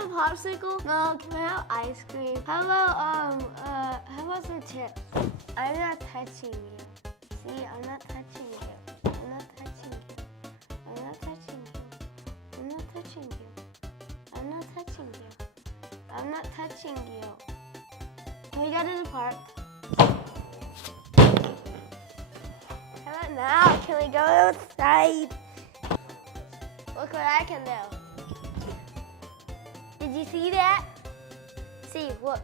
have a popsicle? No, can I have ice cream? How about some chips? I'm not touching you. See, I'm not touching you. I'm not touching you. I'm not touching you. I'm not touching you. I'm not touching you. I'm not touching you. Can we go to the park? How about now? Can we go outside? Look what I can do. Did you see that? See, look.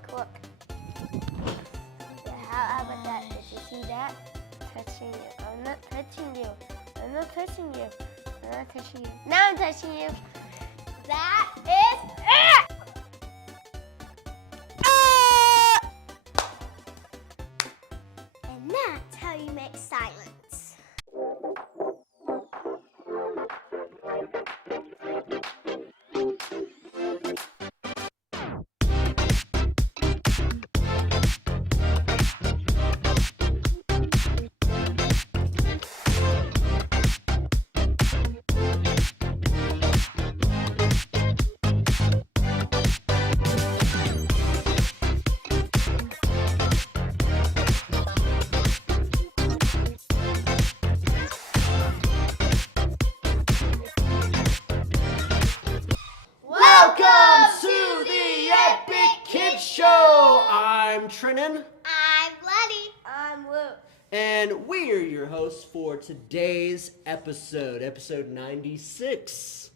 Yeah, how about that? Did you see that? Touching you. I'm not touching you. I'm not touching you. I'm not touching you. Now I'm touching you. That is it! And that's how you make silence. I'm Trennan. I'm Letty. I'm Luke. And we are your hosts for today's episode, episode 96.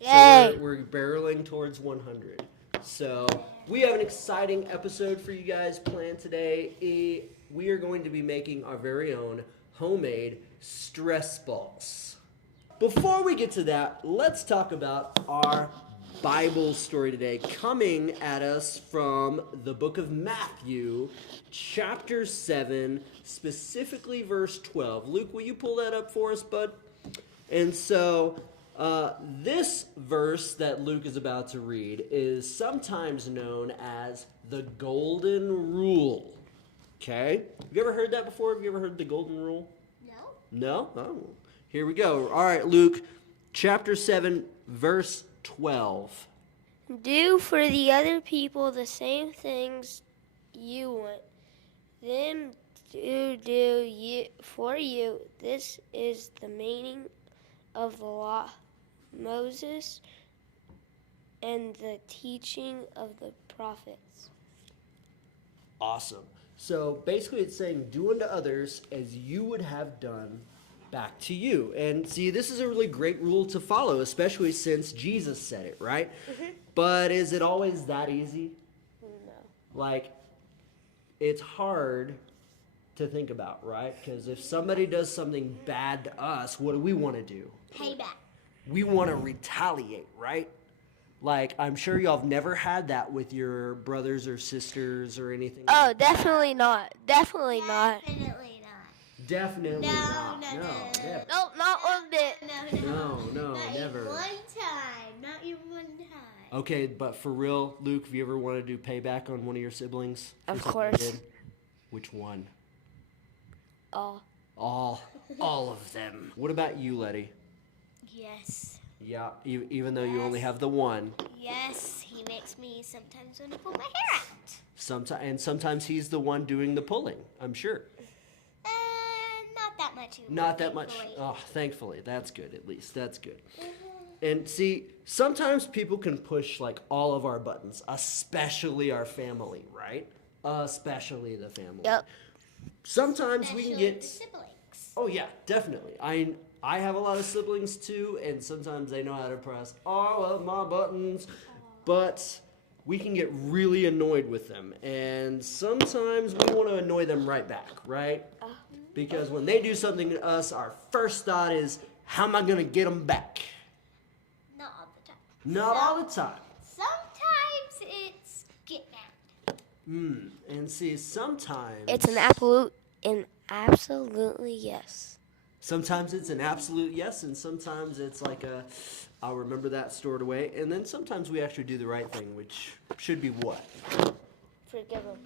Yay. So we're barreling towards 100. So we have an exciting episode for you guys planned today. We are going to be making our very own homemade stress balls. Before we get to that, let's talk about our Bible story today, coming at us from the book of Matthew, chapter 7, specifically verse 12. Luke, will you pull that up for us, bud? And so this verse that Luke is about to read is sometimes known as the Golden Rule. Okay? Have you ever heard that before? Have you ever heard the Golden Rule? No? Oh. Here we go. All right, Luke, chapter 7, verse 12. Do for the other people the same things you want. Them to do you for you. This is the meaning of the law, Moses, and the teaching of the prophets. Awesome. So basically it's saying, do unto others as you would have done back to you. And see, this is a really great rule to follow, especially since Jesus said it, right? Mm-hmm. But is it always that easy? No. Like, it's hard to think about, right? Because if somebody does something bad to us, what do we want to do? Payback. We want to retaliate, right? Like, I'm sure y'all have never had that with your brothers or sisters or anything. Oh, definitely not. Definitely not. Definitely No, not. no. Never. Nope, not one bit. No, Not never. Even one time. Not even one time. Okay, but for real, Luke, have you ever wanted to do payback on one of your siblings? Of For something course. they did? Which one? All. All of them. What about you, Letty? Yes. Yeah, even though you only have the one. Yes, he makes me sometimes want to pull my hair out. Sometimes he's the one doing the pulling, I'm sure. Not that much. Not that much. thankfully. Oh, thankfully. That's good, at least. That's good. And see, sometimes people can push like all of our buttons, especially our family, right? Especially the family. Yep. Sometimes we Especially can get... the siblings. Oh, yeah, definitely. I have a lot of siblings, too, and sometimes they know how to press all of my buttons, but we can get really annoyed with them, and sometimes we want to annoy them right back, right? Because when they do something to us, our first thought is, how am I going to get them back? Not all the time. Not all the time. Sometimes it's get mad. And see, sometimes... It's an absolutely yes. Sometimes it's an absolute yes, and sometimes it's like I'll remember that stored away. And then sometimes we actually do the right thing, which should be what? Forgive them.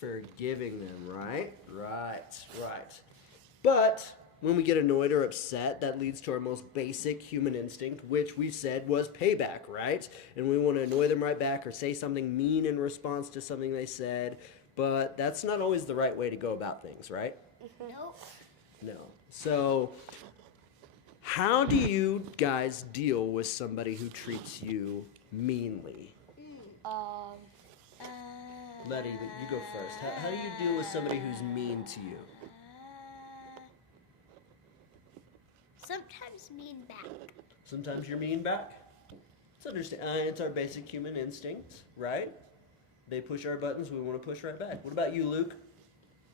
Forgiving them, right? Right. But when we get annoyed or upset, that leads to our most basic human instinct, which we said was payback, right? And we want to annoy them right back or say something mean in response to something they said. But that's not always the right way to go about things, right? Nope. No. So, how do you guys deal with somebody who treats you meanly? Letty, you go first. How do you deal with somebody who's mean to you? Sometimes mean back. Sometimes you're mean back. It's it's our basic human instinct, right? They push our buttons, we want to push right back. What about you, Luke?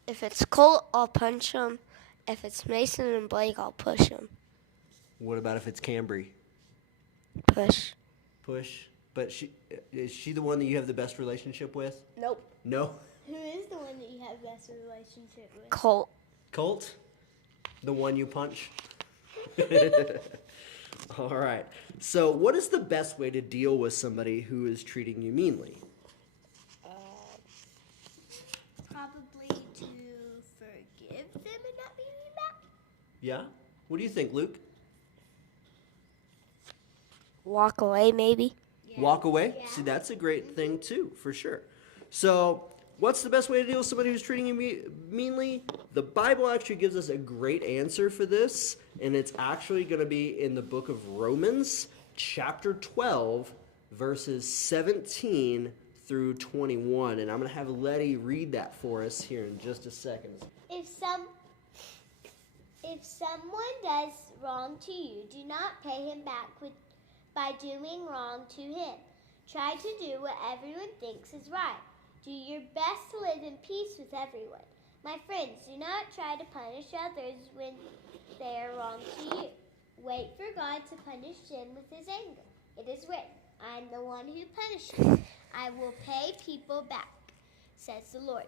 If it's Colt, I'll punch him. If it's Mason and Blake, I'll push him. What about if it's Cambry? Push. Push. But is she the one that you have the best relationship with? Nope. No? Who is the one that you have best relationship with? Colt. Colt? The one you punch? All right. So, what is the best way to deal with somebody who is treating you meanly? Probably to forgive them and not be mean back. Yeah? What do you think, Luke? Walk away, maybe. Walk away? Yeah. See, that's a great thing, too, for sure. So, what's the best way to deal with somebody who's treating you meanly? The Bible actually gives us a great answer for this, and it's actually going to be in the book of Romans, chapter 12, verses 17 through 21. And I'm going to have Letty read that for us here in just a second. If someone does wrong to you, do not pay him back by doing wrong to him. Try to do what everyone thinks is right. Do your best to live in peace with everyone. My friends, do not try to punish others when they are wrong to you. Wait for God to punish sin with his anger. It is written, I am the one who punishes. I will pay people back, says the Lord.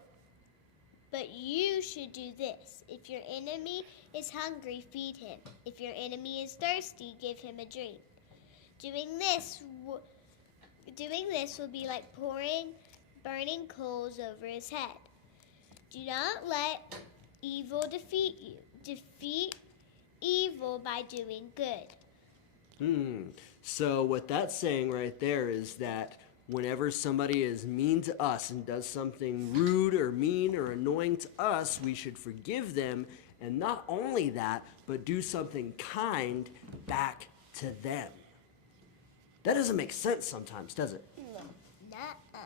But you should do this. If your enemy is hungry, feed him. If your enemy is thirsty, give him a drink. Doing this will be like pouring burning coals over his head. Do not let evil defeat you. Defeat evil by doing good. So what that's saying right there is that whenever somebody is mean to us and does something rude or mean or annoying to us, we should forgive them. And not only that, but do something kind back to them. That doesn't make sense sometimes, does it? Nuh-uh.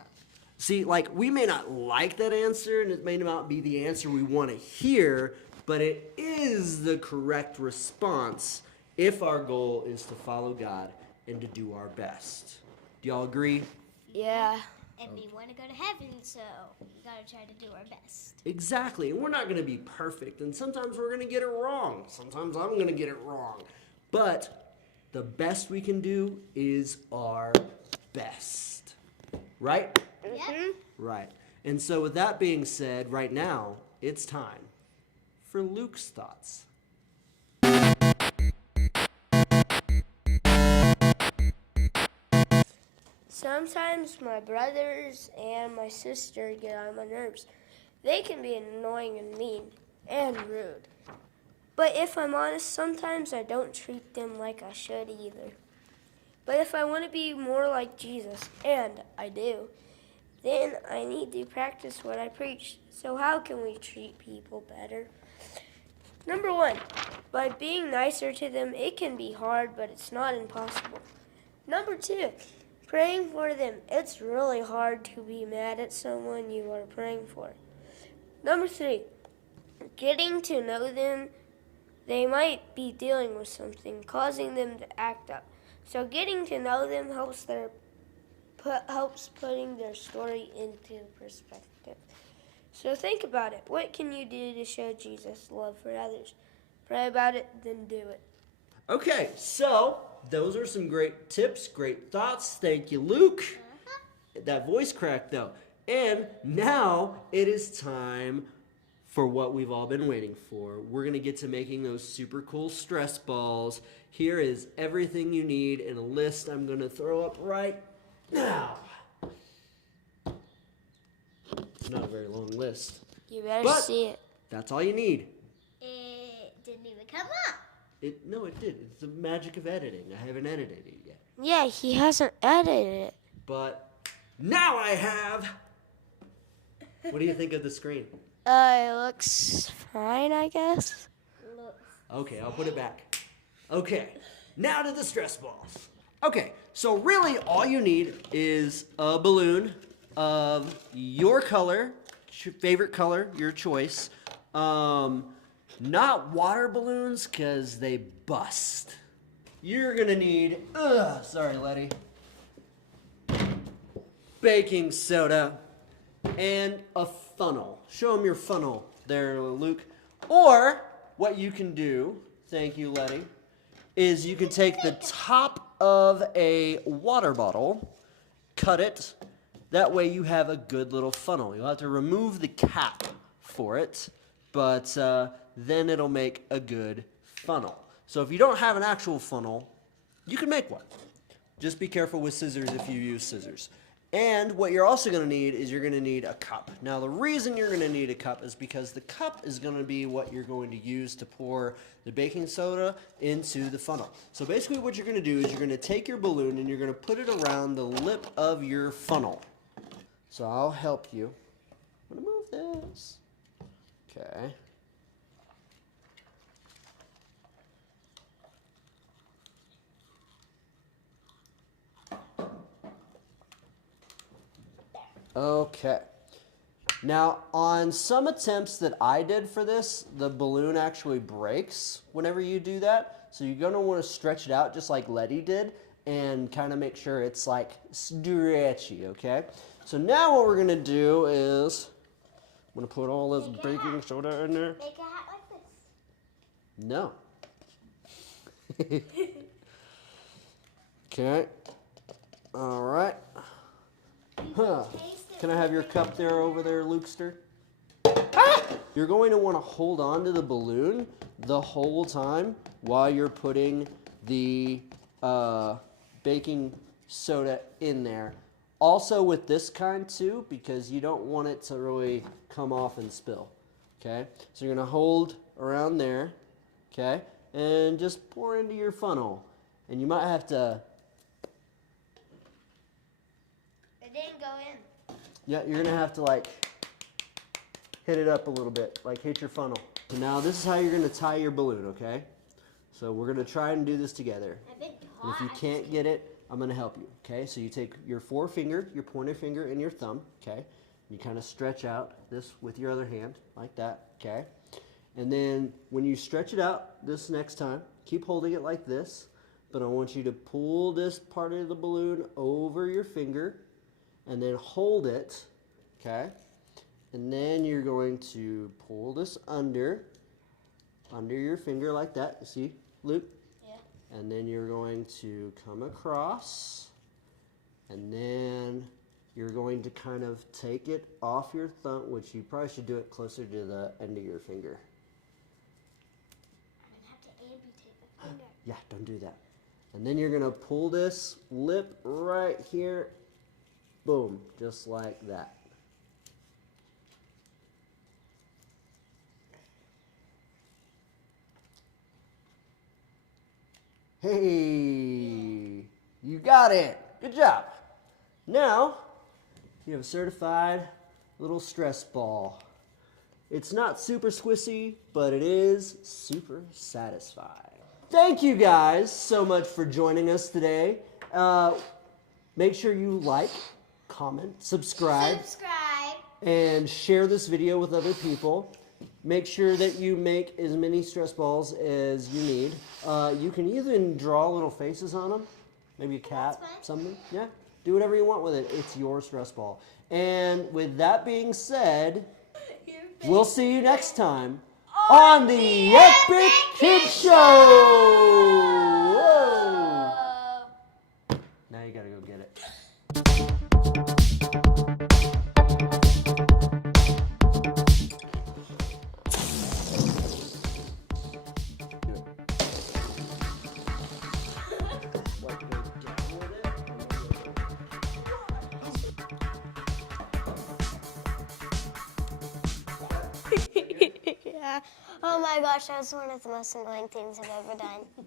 See, like, we may not like that answer, and it may not be the answer we want to hear, but it is the correct response if our goal is to follow God and to do our best. Do y'all agree? Yeah. And we want to go to heaven, so we got to try to do our best. Exactly. And we're not going to be perfect, and sometimes we're going to get it wrong. Sometimes I'm going to get it wrong. But the best we can do is our best. Right? Yep. Right. And so with that being said, right now, it's time for Luke's thoughts. Sometimes my brothers and my sister get on my nerves. They can be annoying and mean and rude. But if I'm honest, sometimes I don't treat them like I should either. But if I want to be more like Jesus, and I do, then I need to practice what I preach. So how can we treat people better? Number one, by being nicer to them. It can be hard, but it's not impossible. Number two, praying for them. It's really hard to be mad at someone you are praying for. Number three, getting to know them. They might be dealing with something, causing them to act up. So getting to know them helps putting their story into perspective. So think about it. What can you do to show Jesus' love for others? Pray about it, then do it. Okay, so those are some great tips, great thoughts. Thank you, Luke. That voice crack, though. And now it is time for what we've all been waiting for. We're going to get to making those super cool stress balls. Here is everything you need in a list I'm going to throw up right now. It's not a very long list. You better But see it. that's all you need. It didn't even come up. No, it did. It's the magic of editing. I haven't edited it yet. Yeah, he hasn't edited it. But now I have. What do you think of the screen? It looks fine, I guess. Okay, I'll put it back. Okay, now to the stress balls. Okay, so really all you need is a balloon of your color, favorite color, your choice. Not water balloons because they bust. You're gonna need, sorry Letty, baking soda and a funnel. Show them your funnel there, Luke. Or what you can do, thank you Letty, is you can take the top of a water bottle, cut it, that way you have a good little funnel. You'll have to remove the cap for it, but then it'll make a good funnel. So if you don't have an actual funnel, you can make one. Just be careful with scissors if you use scissors. And what you're also going to need is you're going to need a cup. Now the reason you're going to need a cup is because the cup is going to be what you're going to use to pour the baking soda into the funnel. So basically what you're going to do is you're going to take your balloon and you're going to put it around the lip of your funnel. So I'll help you. I'm going to move this. Okay. Okay. Now, on some attempts that I did for this, the balloon actually breaks whenever you do that. So you're going to want to stretch it out just like Letty did and kind of make sure it's like stretchy, okay? So now what we're going to do is I'm going to put all this baking soda in there. Make a hat like this. No. Okay. All right. Huh. Can I have your cup there over there, Lukester? Ah! You're going to want to hold on to the balloon the whole time while you're putting the baking soda in there. Also with this kind too, because you don't want it to really come off and spill. Okay? So you're going to hold around there, okay? And just pour into your funnel. And you might have to... It didn't go in. Yeah, you're gonna have to like hit it up a little bit, like hit your funnel. So now this is how you're gonna tie your balloon, okay? So we're gonna try and do this together. And if you can't get it, I'm gonna help you, okay? So you take your forefinger, your pointer finger, and your thumb, okay? You kind of stretch out this with your other hand, like that, okay? And then when you stretch it out this next time, keep holding it like this, but I want you to pull this part of the balloon over your finger, and then hold it, okay? And then you're going to pull this under your finger like that. You see, Luke? Yeah. And then you're going to come across, and then you're going to kind of take it off your thumb, which you probably should do it closer to the end of your finger. I'm gonna have to amputate the finger. Yeah, don't do that. And then you're gonna pull this lip right here. Boom, just like that. Hey, you got it. Good job. Now, you have a certified little stress ball. It's not super squishy, but it is super satisfying. Thank you guys so much for joining us today. Make sure you like, comment, subscribe, and share this video with other people. Make sure that you make as many stress balls as you need. You can even draw little faces on them, maybe a cat, something. Yeah, do whatever you want with it. It's your stress ball. And with that being said, we'll see you next time on the Epic Kid Show! Whoa. Now you gotta go get it. Yeah. Oh my gosh, that was one of the most annoying things I've ever done.